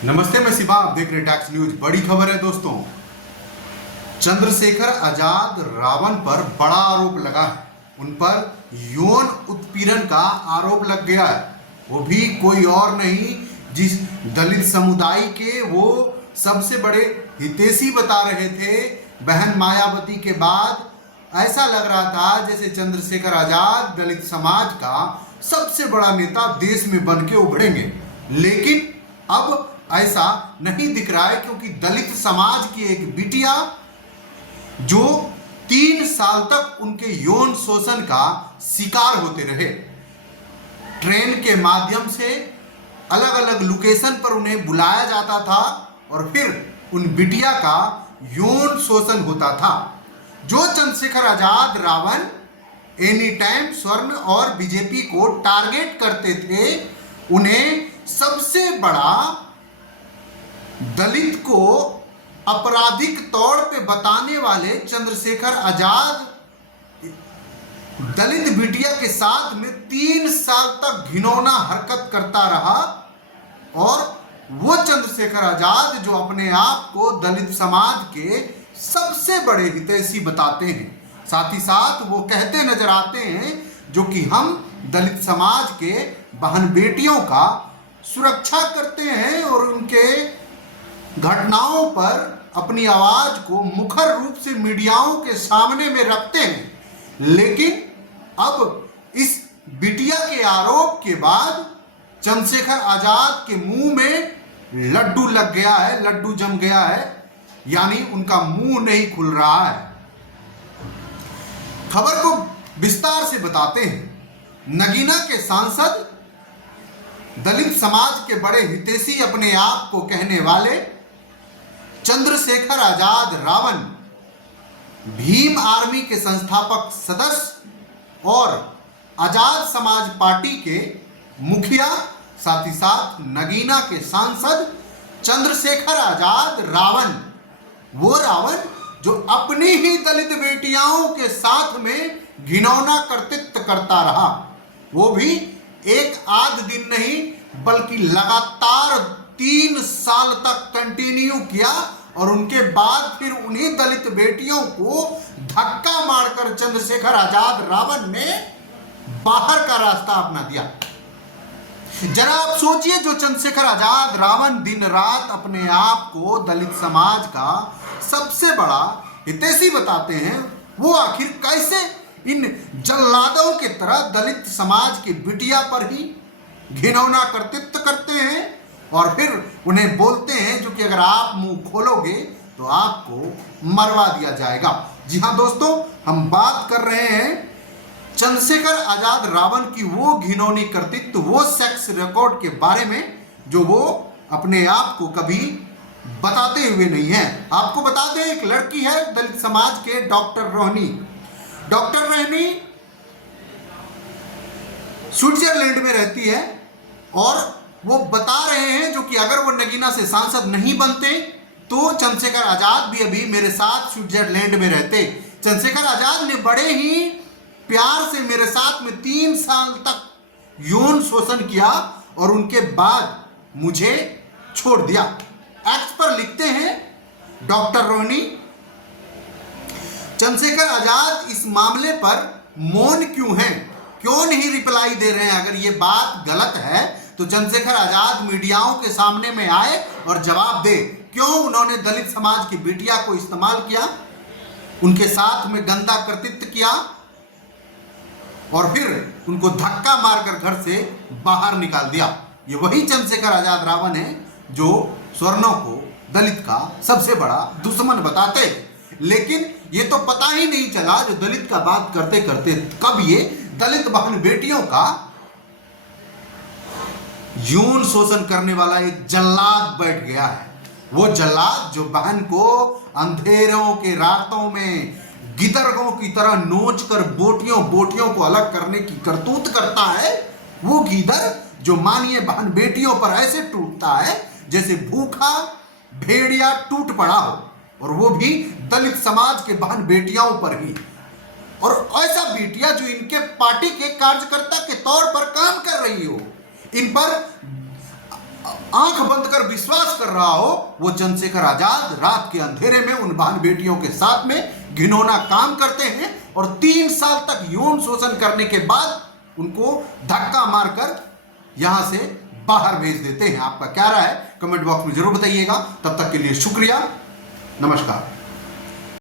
नमस्ते, मैं शिवा, आप देख रहे टैक्स न्यूज। बड़ी खबर है दोस्तों, चंद्रशेखर आजाद रावण पर बड़ा आरोप लगा है। उन पर यौन उत्पीड़न का आरोप लग गया है। वो भी कोई और नहीं, जिस दलित समुदाय के वो सबसे बड़े हितैषी बता रहे थे बहन मायावती के बाद। ऐसा लग रहा था जैसे चंद्रशेखर आजाद दलित समाज का सबसे बड़ा नेता देश में बन के उभरेंगे, लेकिन अब ऐसा नहीं दिख रहा है, क्योंकि दलित समाज की एक बिटिया जो 3 साल तक उनके यौन शोषण का शिकार होते रहे, ट्रेन के माध्यम से अलग अलग लोकेशन पर उन्हें बुलाया जाता था और फिर उन बिटिया का यौन शोषण होता था। जो चंद्रशेखर आजाद रावण एनी टाइम स्वर्ण और बीजेपी को टारगेट करते थे, उन्हें सबसे बड़ा दलित को आपराधिक तौर पे बताने वाले चंद्रशेखर आजाद दलित बिटिया के साथ में 3 साल तक घिनौना हरकत करता रहा। और वो चंद्रशेखर आजाद जो अपने आप को दलित समाज के सबसे बड़े हितैषी बताते हैं, साथ ही साथ वो कहते नजर आते हैं जो कि हम दलित समाज के बहन बेटियों का सुरक्षा करते हैं और उनके घटनाओं पर अपनी आवाज को मुखर रूप से मीडियाओं के सामने में रखते हैं। लेकिन अब इस बिटिया के आरोप के बाद चंद्रशेखर आजाद के मुंह में लड्डू लग गया है, लड्डू जम गया है, यानी उनका मुंह नहीं खुल रहा है। खबर को विस्तार से बताते हैं। नगीना के सांसद, दलित समाज के बड़े हितैषी अपने आप को कहने वाले चंद्रशेखर आजाद रावण भीम आर्मी के संस्थापक सदस्य और आजाद समाज पार्टी के मुखिया, साथ ही साथ नगीना के सांसद चंद्रशेखर आजाद रावण, वो रावण जो अपनी ही दलित बेटियाओं के साथ में घिनौना कर्तृत्व करता रहा, वो भी एक आध दिन नहीं बल्कि लगातार 3 साल तक कंटिन्यू किया। और उनके बाद फिर उन्हीं दलित बेटियों को धक्का मारकर चंद्रशेखर आजाद रावण ने बाहर का रास्ता अपना दिया। जरा आप सोचिए, जो चंद्रशेखर आजाद रावण दिन रात अपने आप को दलित समाज का सबसे बड़ा हितैषी बताते हैं, वो आखिर कैसे इन जल्लादों के तरह दलित समाज की बिटिया पर ही घिनौना कर्तृत्व करते हैं और फिर उन्हें बोलते हैं जो कि अगर आप मुंह खोलोगे तो आपको मरवा दिया जाएगा। जी हाँ दोस्तों, हम बात कर रहे हैं चंद्रशेखर आजाद रावण की वो घिनौनी कर्तृत्व, वो सेक्स रिकॉर्ड के बारे में जो वो अपने आप को कभी बताते हुए नहीं है। आपको बता दें, एक लड़की है दलित समाज के, doctor Rohini. Doctor Rohini Switzerland में रहती है और वो बता रहे हैं जो कि अगर वो नगीना से सांसद नहीं बनते तो चंद्रशेखर आजाद भी अभी मेरे साथ स्विट्जरलैंड में रहते। चंद्रशेखर आजाद ने बड़े ही प्यार से मेरे साथ में 3 साल तक यौन शोषण किया और उनके बाद मुझे छोड़ दिया। एक्ट पर लिखते हैं डॉक्टर रोहिणी। चंद्रशेखर आजाद इस मामले पर मौन क्यों हैं, क्यों नहीं रिप्लाई दे रहे हैं? अगर ये बात गलत है तो चंद्रशेखर आजाद मीडियाओं के सामने में आए और जवाब दे, क्यों उन्होंने दलित समाज की बिटिया को इस्तेमाल किया, उनके साथ में गंदा कर्तृत्व किया और फिर उनको धक्का मारकर घर से बाहर निकाल दिया। ये वही चंद्रशेखर आजाद रावण है जो स्वर्णों को दलित का सबसे बड़ा दुश्मन बताते। लेकिन ये तो पता ही नहीं चला, जो दलित का बात करते करते कब ये दलित बहन बेटियों का यौन शोषण करने वाला एक जल्लाद बैठ गया है। वो जल्लाद जो बहन को अंधेरों के रातों में गिदरगों की तरह नोच कर बोटियों को अलग करने की करतूत करता है। वो गिदर जो मानिए बहन बेटियों पर ऐसे टूटता है जैसे भूखा भेड़िया टूट पड़ा हो, और वो भी दलित समाज के बहन बेटियों पर ही। और ऐसा बेटिया जो इनके पार्टी के कार्यकर्ता के तौर पर काम कर रही हो, इन पर आंख बंद कर विश्वास कर रहा हो वो चंद्रशेखर आजाद रात के अंधेरे में उन बहन बेटियों के साथ में घिनौना काम करते हैं और 3 साल तक यौन शोषण करने के बाद उनको धक्का मारकर यहां से बाहर भेज देते हैं। आपका क्या राय है कमेंट बॉक्स में जरूर बताइएगा। तब तक के लिए शुक्रिया, नमस्कार।